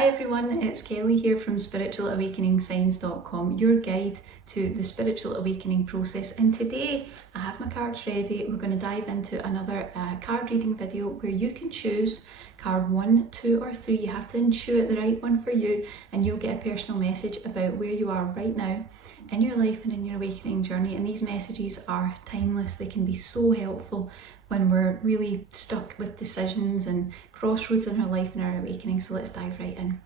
Hi everyone, it's Kelly here from spiritualawakeningsigns.com, your guide to the spiritual awakening process. And today I have my cards ready. We're going to dive into another card reading video where you can choose card 1, 2 or 3. You have to intuit the right one for you and you'll get a personal message about where you are right now in your life and in your awakening journey. And these messages are timeless. They can be so helpful when we're really stuck with decisions and crossroads in our life and our awakening. So let's dive right in.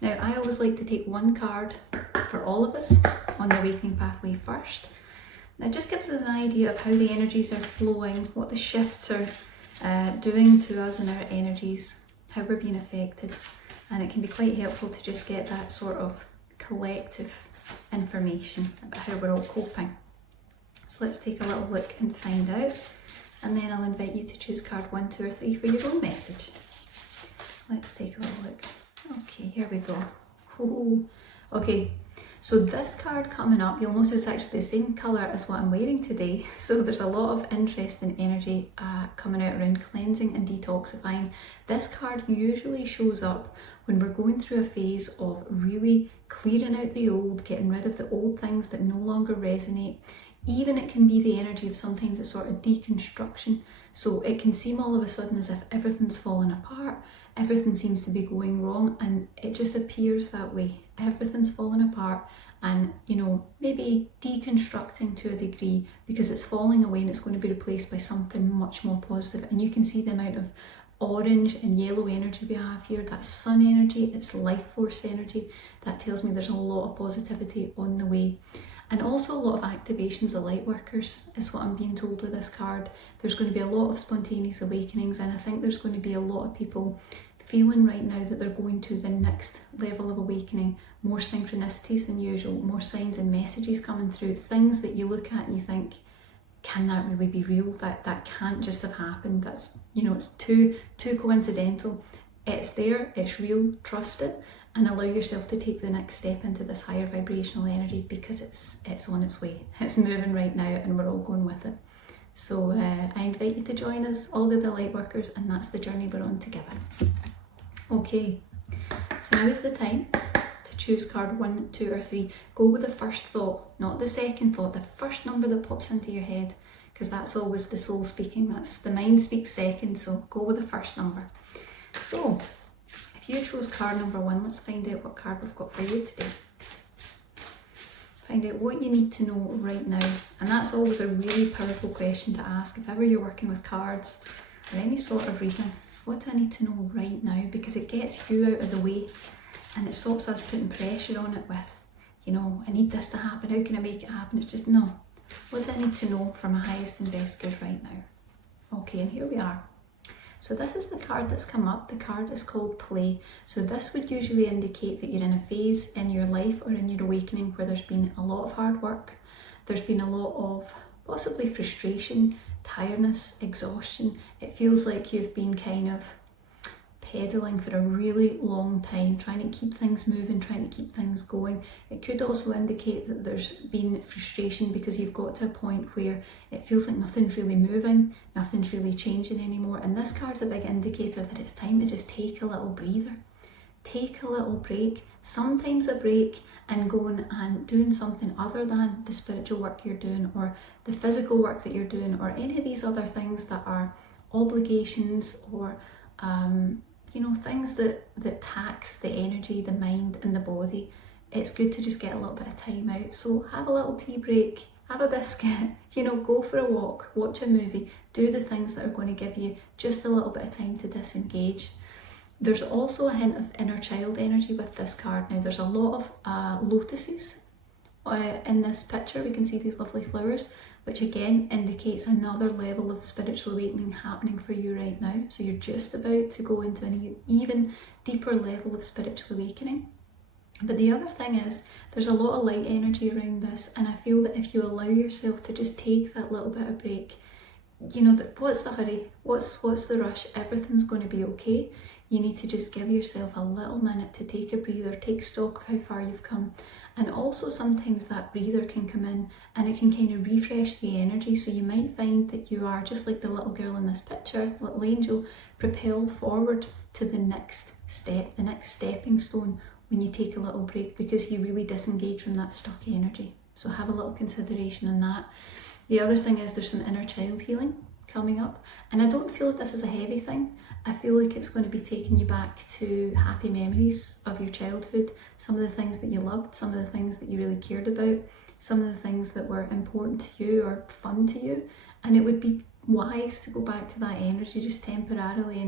Now, I always like to take one card for all of us on the awakening pathway first. That just gives us an idea of how the energies are flowing, what the shifts are doing to us and our energies, how we're being affected. And it can be quite helpful to just get that sort of collective information about how we're all coping. So let's take a little look and find out. And then I'll invite you to choose card 1, 2 or 3 for your own message. Let's take a little look. Okay, here we go. Ooh. Okay, so this card coming up, you'll notice actually the same colour as what I'm wearing today. So there's a lot of interesting energy coming out around cleansing and detoxifying. This card usually shows up when we're going through a phase of really clearing out the old, getting rid of the old things that no longer resonate. Even it can be the energy of sometimes a sort of deconstruction. So it can seem all of a sudden as if everything's falling apart, everything seems to be going wrong, and it just appears that way. Everything's falling apart and, you know, maybe deconstructing to a degree because it's falling away and it's going to be replaced by something much more positive. And you can see the amount of orange and yellow energy we have here. That's sun energy, it's life force energy. That tells me there's a lot of positivity on the way. And also a lot of activations of light workers is what I'm being told with this card. There's going to be a lot of spontaneous awakenings, and I think there's going to be a lot of people feeling right now that they're going to the next level of awakening. More synchronicities than usual, more signs and messages coming through, things that you look at and you think, can that really be real? That can't just have happened. That's, you know, it's too coincidental. It's there, it's real, trust it. And allow yourself to take the next step into this higher vibrational energy because it's on its way. It's moving right now and we're all going with it. So I invite you to join us, all the other light workers, and that's the journey we're on together. Okay, so now is the time to choose card 1, 2 or 3. Go with the first thought, not the second thought, the first number that pops into your head, because that's always the soul speaking. That's the mind speaks second, so go with the first number. So if you chose card number 1, let's find out what card we've got for you today. Find out what you need to know right now. And that's always a really powerful question to ask. If ever you're working with cards or any sort of reading, what do I need to know right now? Because it gets you out of the way and it stops us putting pressure on it with, you know, I need this to happen, how can I make it happen? It's just, no. What do I need to know for my highest and best good right now? Okay, and here we are. So this is the card that's come up. The card is called Play. So this would usually indicate that you're in a phase in your life or in your awakening where there's been a lot of hard work. There's been a lot of possibly frustration, tiredness, exhaustion. It feels like you've been kind of pedaling for a really long time, trying to keep things moving, trying to keep things going. It could also indicate that there's been frustration because you've got to a point where it feels like nothing's really moving, nothing's really changing anymore. And this card's a big indicator that it's time to just take a little breather, take a little break, sometimes a break, and going and doing something other than the spiritual work you're doing or the physical work that you're doing or any of these other things that are obligations or you know, things that tax the energy, the mind and the body. It's good to just get a little bit of time out. So have a little tea break, have a biscuit, you know, go for a walk, watch a movie, do the things that are going to give you just a little bit of time to disengage. There's also a hint of inner child energy with this card. Now there's a lot of lotuses in this picture. We can see these lovely flowers, which again indicates another level of spiritual awakening happening for you right now. So you're just about to go into an even deeper level of spiritual awakening. But the other thing is, there's a lot of light energy around this, and I feel that if you allow yourself to just take that little bit of break, you know, what's the hurry? What's the rush? Everything's going to be okay. You need to just give yourself a little minute to take a breather, take stock of how far you've come. And also sometimes that breather can come in and it can kind of refresh the energy. So you might find that you are, just like the little girl in this picture, little angel, propelled forward to the next step, the next stepping stone when you take a little break, because you really disengage from that stuck energy. So have a little consideration on that. The other thing is there's some inner child healing coming up, and I don't feel that this is a heavy thing. I feel like it's going to be taking you back to happy memories of your childhood, some of the things that you loved, some of the things that you really cared about, some of the things that were important to you or fun to you. And it would be wise to go back to that energy just temporarily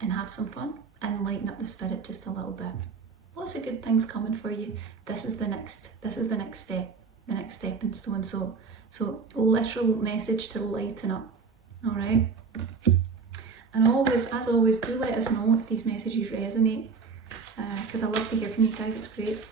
and have some fun and lighten up the spirit just a little bit. Lots of good things coming for you. This is the next step, the next stepping stone. So literal message to lighten up. All right. And always, as always, do let us know if these messages resonate, because I love to hear from you guys. It's great.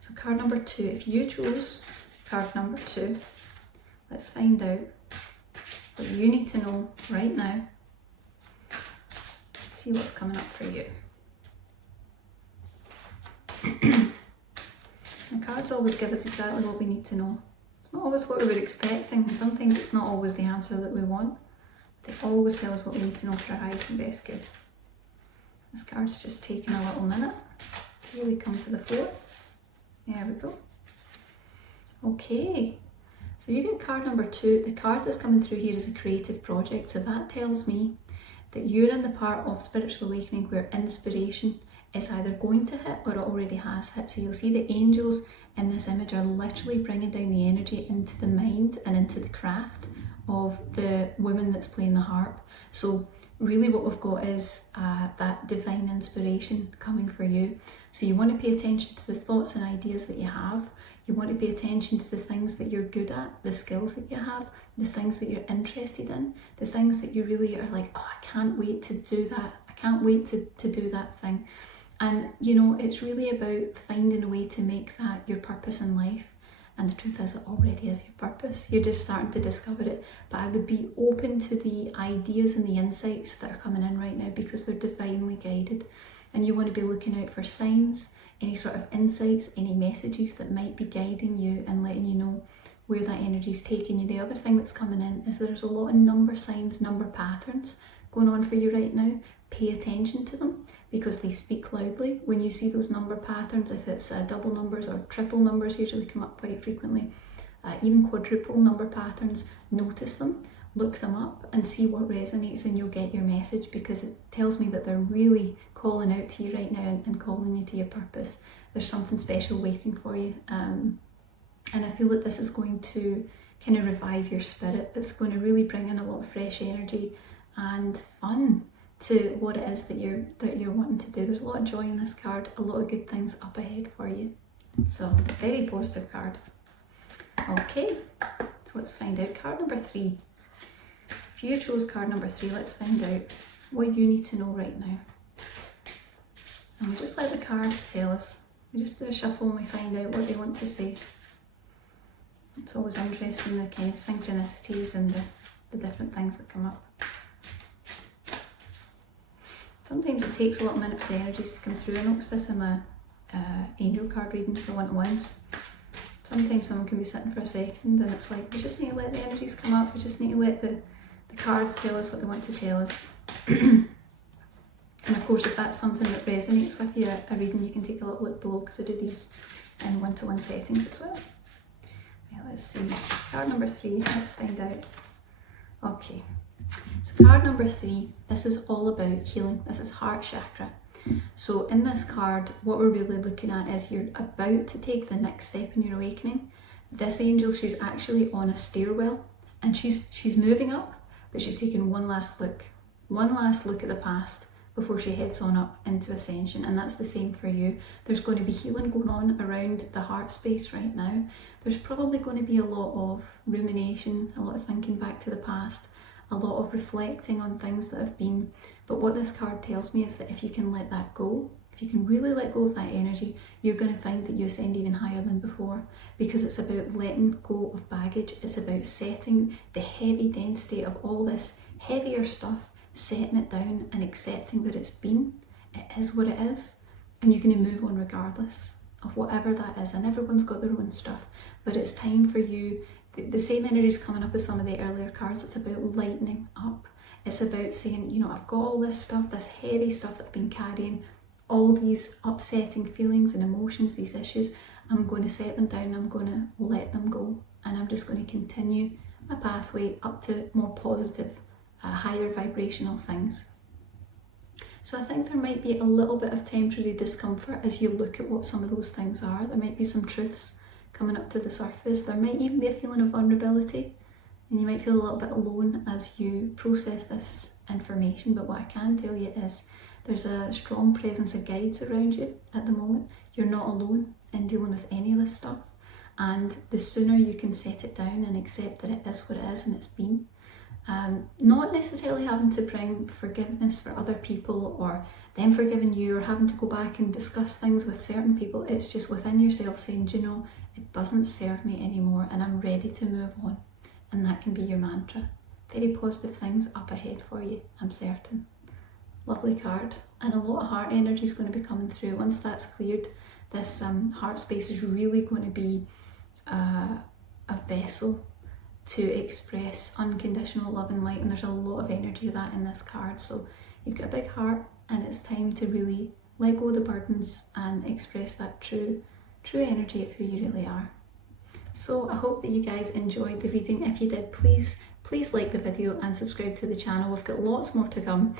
So card number 2, if you chose card number 2, let's find out what you need to know right now. See what's coming up for you. The cards always give us exactly what we need to know. It's not always what we were expecting, and sometimes it's not always the answer that we want. They always tell us what we need to know for our highest and best good. This card's just taking a little minute to really come to the fore. There we go. Okay, so you get card number 2. The card that's coming through here is a creative project. So that tells me that you're in the part of spiritual awakening where inspiration is either going to hit or it already has hit. So you'll see the angels in this image are literally bringing down the energy into the mind and into the craft of the woman that's playing the harp. So really what we've got is that divine inspiration coming for you. So you want to pay attention to the thoughts and ideas that you have. You want to pay attention to the things that you're good at, the skills that you have, the things that you're interested in, the things that you really are like, oh, I can't wait to do that. I can't wait to do that thing. And you know, it's really about finding a way to make that your purpose in life. And the truth is, it already is your purpose. You're just starting to discover it. But I would be open to the ideas and the insights that are coming in right now, because they're divinely guided. And you want to be looking out for signs, any sort of insights, any messages that might be guiding you and letting you know where that energy is taking you. The other thing that's coming in is there's a lot of number signs, number patterns going on for you right now. Pay attention to them, because they speak loudly. When you see those number patterns, if it's double numbers or triple numbers, usually come up quite frequently, even quadruple number patterns, notice them, look them up and see what resonates, and you'll get your message, because it tells me that they're really calling out to you right now and calling you to your purpose. There's something special waiting for you. And I feel that this is going to kind of revive your spirit. It's going to really bring in a lot of fresh energy and fun to what it is that you're wanting to do. There's a lot of joy in this card, a lot of good things up ahead for you. So very positive card. Okay, so let's find out card number 3. If you chose card number 3, let's find out what you need to know right now. And we'll just let the cards tell us. We just do a shuffle and we find out what they want to say. It's always interesting, the kind of synchronicities and the different things that come up. Sometimes it takes a little minute for the energies to come through. I noticed this in my angel card readings for one-to-ones. Sometimes someone can be sitting for a second and it's like, we just need to let the energies come up. We just need to let the cards tell us what they want to tell us. And of course, if that's something that resonates with you, a reading, you can take a little look below, because I do these in one-to-one settings as well. Right, let's see. Card number 3, let's find out. Okay. So card number 3, this is all about healing. This is heart chakra. So in this card, what we're really looking at is you're about to take the next step in your awakening. This angel, she's actually on a stairwell and she's moving up, but she's taking one last look at the past before she heads on up into ascension. And that's the same for you. There's going to be healing going on around the heart space right now. There's probably going to be a lot of rumination, a lot of thinking back to the past, a lot of reflecting on things that have been. But what this card tells me is that if you can let that go, if you can really let go of that energy, you're going to find that you ascend even higher than before, because it's about letting go of baggage. It's about setting the heavy density of all this heavier stuff, setting it down and accepting that it's been, it is what it is, and you're going to move on regardless of whatever that is. And everyone's got their own stuff, but it's time for you. The same energy is coming up as some of the earlier cards. It's about lightening up. It's about saying, you know, I've got all this stuff, this heavy stuff that I've been carrying, all these upsetting feelings and emotions, these issues. I'm going to set them down, I'm going to let them go, and I'm just going to continue my pathway up to more positive, higher vibrational things. So I think there might be a little bit of temporary discomfort as you look at what some of those things are. There might be some truths coming up to the surface. There might even be a feeling of vulnerability, and you might feel a little bit alone as you process this information. But what I can tell you is there's a strong presence of guides around you at the moment. You're not alone in dealing with any of this stuff, and the sooner you can set it down and accept that it is what it is and it's been, not necessarily having to bring forgiveness for other people or them forgiving you or having to go back and discuss things with certain people. It's just within yourself saying, do you know, it doesn't serve me anymore and I'm ready to move on. And that can be your mantra. Very positive things up ahead for you, I'm certain. Lovely card, and a lot of heart energy is going to be coming through. Once that's cleared, this heart space is really going to be a vessel to express unconditional love and light, and there's a lot of energy of that in this card. So you've got a big heart, and it's time to really let go of the burdens and express that true energy of who you really are. So I hope that you guys enjoyed the reading. If you did, please like the video and subscribe to the channel. We've got lots more to come.